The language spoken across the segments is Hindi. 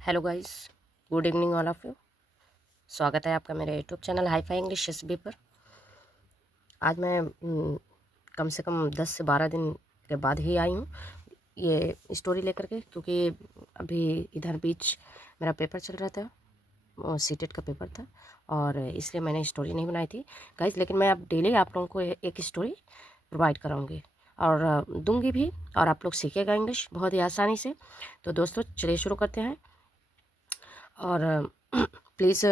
Hello guys, good evening all of you. स्वागत है आपका मेरे YouTube channel hi fi English SB पर। आज मैं कम से कम 10 से 12 दिन के बाद ही आई हूँ ये स्टोरी लेकर के, क्योंकि अभी इधर बीच मेरा पेपर चल रहा था, सीटेट का पेपर था, और इसलिए मैंने स्टोरी नहीं बनाई थी गाइस। लेकिन मैं अब डेली आप लोगों को एक स्टोरी प्रोवाइड कराऊंगी और दूंगी भी, और आप लोग सीखेगा इंग्लिश बहुत ही आसानी से। तो दोस्तों चलिए शुरू करते हैं। और प्लीज़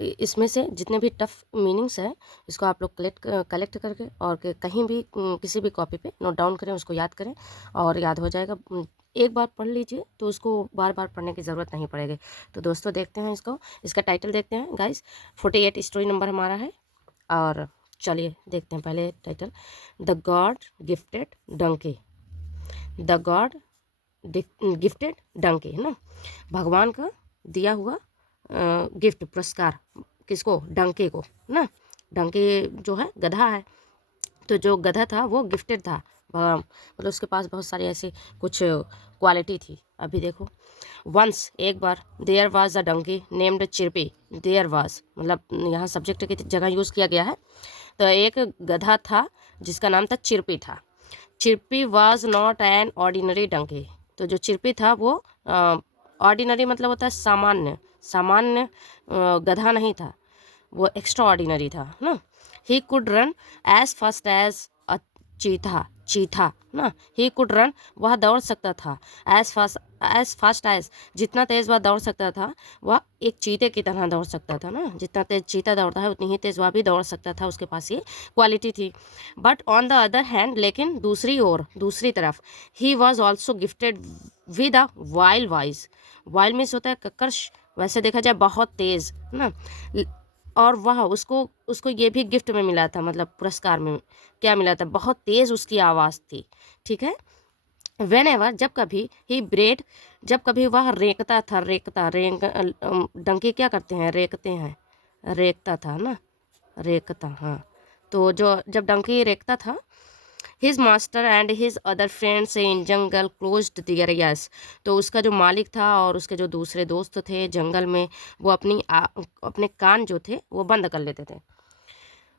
इसमें से जितने भी टफ़ मीनिंग्स हैं इसको आप लोग कलेक्ट करके और कहीं भी किसी भी कॉपी पे नोट डाउन करें, उसको याद करें और याद हो जाएगा। एक बार पढ़ लीजिए तो उसको बार बार पढ़ने की ज़रूरत नहीं पड़ेगी। तो दोस्तों देखते हैं इसका टाइटल देखते हैं गाइस। 48 स्टोरी नंबर हमारा है, और चलिए देखते हैं पहले title. The god gifted donkey. The god gifted donkey है ना, भगवान का दिया हुआ गिफ्ट, पुरस्कार किसको? डंके को ना। डंकी जो है गधा है, तो जो गधा था वो गिफ्टेड था, मतलब उसके पास बहुत सारी ऐसी कुछ क्वालिटी थी। अभी देखो, वंस एक बार, there was a donkey named Chirpy. There was मतलब यहाँ सब्जेक्ट की जगह यूज़ किया गया है। तो एक गधा था जिसका नाम था चिरपी था। Chirpy was not an ordinary donkey. तो जो चिरपी था वो ऑर्डिनरी मतलब होता है सामान्य, सामान्य गधा नहीं था, वो एक्स्ट्रा ऑर्डिनरी था ना। He could run as fast as a cheetah. Cheetah ना, ही कुड रन वह दौड़ सकता था, एज फास्ट एज जितना तेज वह दौड़ सकता था, वह एक चीते की तरह दौड़ सकता था ना। जितना तेज चीता दौड़ता है उतनी ही तेज वह भी दौड़ सकता था, उसके पास ये क्वालिटी थी। But on the other hand, लेकिन दूसरी ओर, दूसरी तरफ, he was also gifted with a wild voice. Wild means होता है कक्कर्ष, वैसे देखा जाए बहुत तेज ना। और वह उसको उसको ये भी गिफ्ट में मिला था, मतलब पुरस्कार में क्या मिला था? बहुत तेज उसकी आवाज़ थी, ठीक है। वेन एवर जब कभी, ही ब्रेड जब कभी वह रेंकता था, डंकी क्या करते हैं? रेंकते हैं, रेंकता था ना, रेंकता, हाँ। तो जो जब डंकी रेंकता था, his master and his other friends in jungle closed their ears. तो उसका जो मालिक था और उसके जो दूसरे दोस्त थे जंगल में, वो अपने कान जो थे वो बंद कर लेते थे।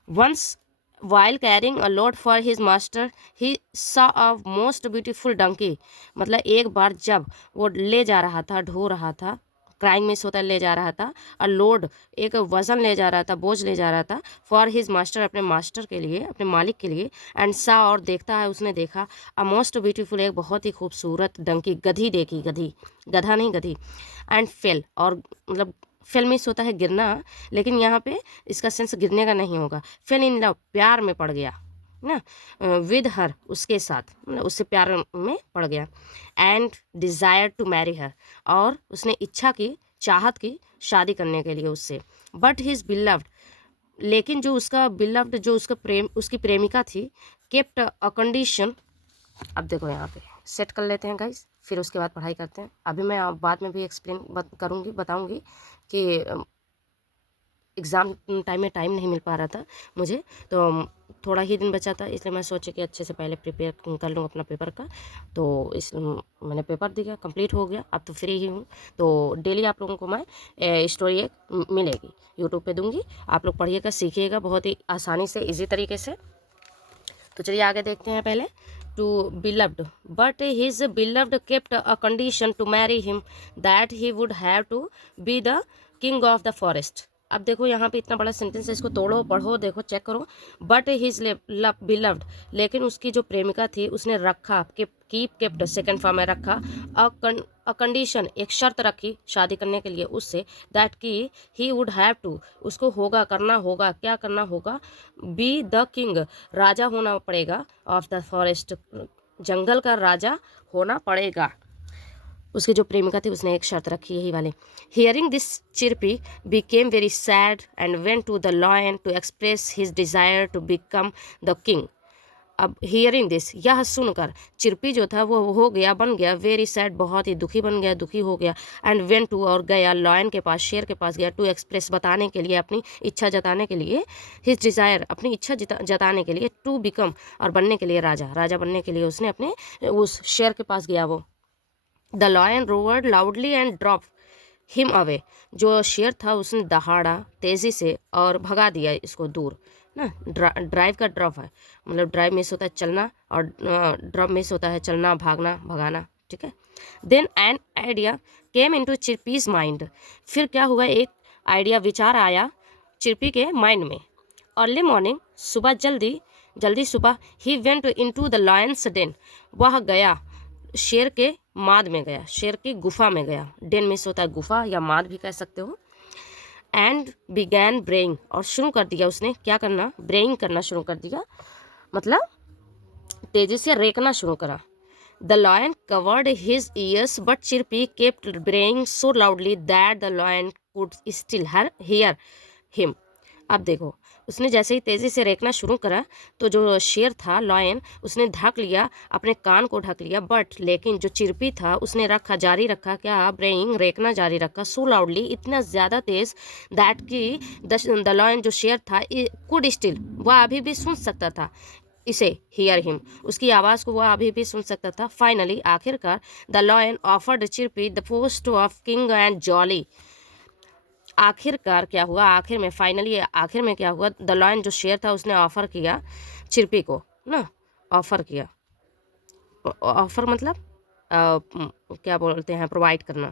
Once while carrying a load for his master, he saw a most beautiful donkey। मतलब एक बार जब वो ले जा रहा था, ढो रहा था, क्राइंग में सोता ले जा रहा था, अ लोड एक वजन ले जा रहा था, बोझ ले जा रहा था, फॉर हिज मास्टर अपने मास्टर के लिए, अपने मालिक के लिए। एंड सा और देखता है, उसने देखा, अ मोस्ट ब्यूटीफुल एक बहुत ही खूबसूरत डंकी, गधी देखी, गधी, गधा नहीं गधी। एंड फेल और मतलब फेल मीन्स होता है गिरना, लेकिन यहाँ पे इसका सेंस गिरने का नहीं होगा। फेल इन लव प्यार में पड़ गया ना, विद हर उसके साथ, मतलब उससे प्यार में पड़ गया। And desire to marry her और उसने इच्छा की, चाहत की शादी करने के लिए उससे। बट हिज बिलव्ड लेकिन जो उसका बिलव्ड, जो उसका प्रेम, उसकी प्रेमिका थी, केप्ट अ कंडीशन। अब देखो यहाँ पे सेट कर लेते हैं गाइस, फिर उसके बाद पढ़ाई करते हैं। अभी मैं बाद में भी एक्सप्लेन करूँगी, बताऊँगी कि एग्ज़ाम टाइम में टाइम नहीं मिल पा रहा था मुझे, तो थोड़ा ही दिन बचा था, इसलिए मैं सोची कि अच्छे से पहले प्रिपेयर कर लूँ अपना पेपर का। तो मैंने पेपर दिया, कंप्लीट हो गया, अब तो फ्री ही हूँ। तो डेली आप लोगों को मैं स्टोरी एक मिलेगी, यूट्यूब पे दूँगी, आप लोग पढ़िएगा, सीखिएगा बहुत ही आसानी से, ईजी तरीके से। तो चलिए आगे देखते हैं पहले। To beloved, but his beloved kept a condition to marry him, that he would have to be the king of the forest. अब देखो यहाँ पे इतना बड़ा सेंटेंस है, इसको तोड़ो, पढ़ो, देखो, चेक करो। बट हिज बिलव्ड लेकिन उसकी जो प्रेमिका थी, उसने रखा, कीप केप्ट सेकंड फॉर्म में रखा, अ कंडीशन एक शर्त रखी शादी करने के लिए उससे, दैट कि ही वुड हैव टू उसको होगा, करना होगा, क्या करना होगा? बी द किंग राजा होना पड़ेगा, ऑफ द फॉरेस्ट जंगल का राजा होना पड़ेगा। उसकी जो प्रेमिका थी उसने एक शर्त रखी, यही वाली। Hearing this Chirpy became very sad and went to the lion to express his desire to become the king. अब हियरिंग दिस, यह सुनकर चिरपी जो था वो हो गया, बन गया, वेरी सैड बहुत ही दुखी बन गया, दुखी हो गया। एंड वेंट टू और गया, लॉयन के पास, शेर के पास गया, टू एक्सप्रेस बताने के लिए, अपनी इच्छा जताने के लिए, हिज डिज़ायर अपनी इच्छा जताने के लिए, टू बिकम और बनने के लिए, राजा, राजा बनने के लिए उसने अपने उस शेर के पास गया वो। The lion roared loudly and drop him away. जो शेर था उसने दहाड़ा तेजी से और भगा दिया इसको दूर ना। ड्राइव का ड्रॉप है, मतलब ड्राइव मिस होता है चलना, और ड्रॉप मिस होता है चलना, भागना, भगाना, ठीक है। Then an idea came into Chirpy's mind. फिर क्या हुआ, एक आइडिया, विचार आया चिरपी के माइंड में। अर्ली मॉर्निंग, सुबह जल्दी जल्दी सुबह, he went into the lion's den. वह गया शेर के माद में गया, शेर की गुफा में गया। डेन मिस होता है गुफा या माद भी कह सकते हो। एंड बिगैन ब्रेइंग, और शुरू कर दिया उसने क्या करना, ब्रेइंग करना शुरू कर दिया, मतलब तेजी से रेकना शुरू करा। The lion covered his ears but Chirpy kept braying so loudly that the lion could still hear him. अब देखो, उसने जैसे ही तेज़ी से रेखना शुरू करा तो जो शेर था लॉयन, उसने ढक लिया, अपने कान को ढक लिया, बट लेकिन जो चिरपी था उसने रखा, जारी रखा, क्या, ब्रेइंग, रेखना जारी रखा, सो लाउडली, इतना ज़्यादा तेज, दैट कि द लॉयन जो शेर था कुड स्टिल, वह अभी भी सुन सकता था इसे, हियर हिम, उसकी आवाज़ को वह अभी भी सुन सकता था। फाइनली, आखिरकार, the lion offered Chirpy the post of king and jolly. आखिरकार क्या हुआ, आखिर में, फाइनली आखिर में क्या हुआ, द लायन जो शेर था उसने ऑफर किया चिरपी को ना, ऑफर किया, ऑफर मतलब क्या बोलते हैं, प्रोवाइड करना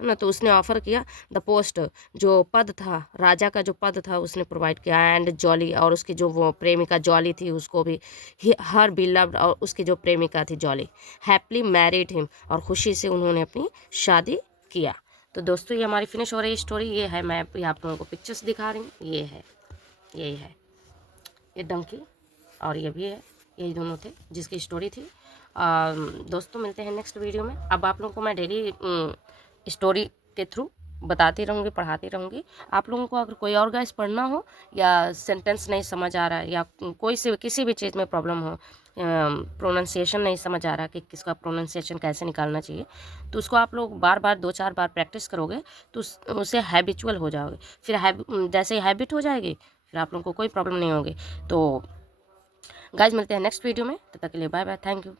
है ना। तो उसने ऑफर किया द पोस्ट, जो पद था, राजा का जो पद था उसने प्रोवाइड किया, एंड जॉली, और उसकी जो वो प्रेमिका जॉली थी उसको भी, हर बिलव्ड, और उसकी जो प्रेमिका थी जॉली, हैप्पीली मैरिड हिम, और खुशी से उन्होंने अपनी शादी किया। तो दोस्तों ये हमारी फिनिश हो रही स्टोरी, ये है, मैं आप लोगों को पिक्चर्स दिखा रही हूँ, ये है, यही है, ये डंकी और ये भी है, यही दोनों थे जिसकी स्टोरी थी। दोस्तों मिलते हैं नेक्स्ट वीडियो में। अब आप लोगों को मैं डेली स्टोरी के थ्रू बताती रहूँगी, पढ़ाती रहूँगी। आप लोगों को अगर कोई और गाइस पढ़ना हो, या सेंटेंस नहीं समझ आ रहा है, या कोई से किसी भी चीज़ में प्रॉब्लम हो, प्रोनाउंसिएशन नहीं समझ आ रहा कि किसका प्रोनाउंसिएशन कैसे निकालना चाहिए, तो उसको आप लोग बार बार 2-4 बार प्रैक्टिस करोगे तो उससे हैबिचुअल हो जाओगे। फिर जैसे ही हैबिट हो जाएगी, फिर आप लोगों को कोई प्रॉब्लम नहीं होगी। तो गाइज मिलते हैं नेक्स्ट वीडियो में, तब तक के लिए बाय बाय, थैंक यू।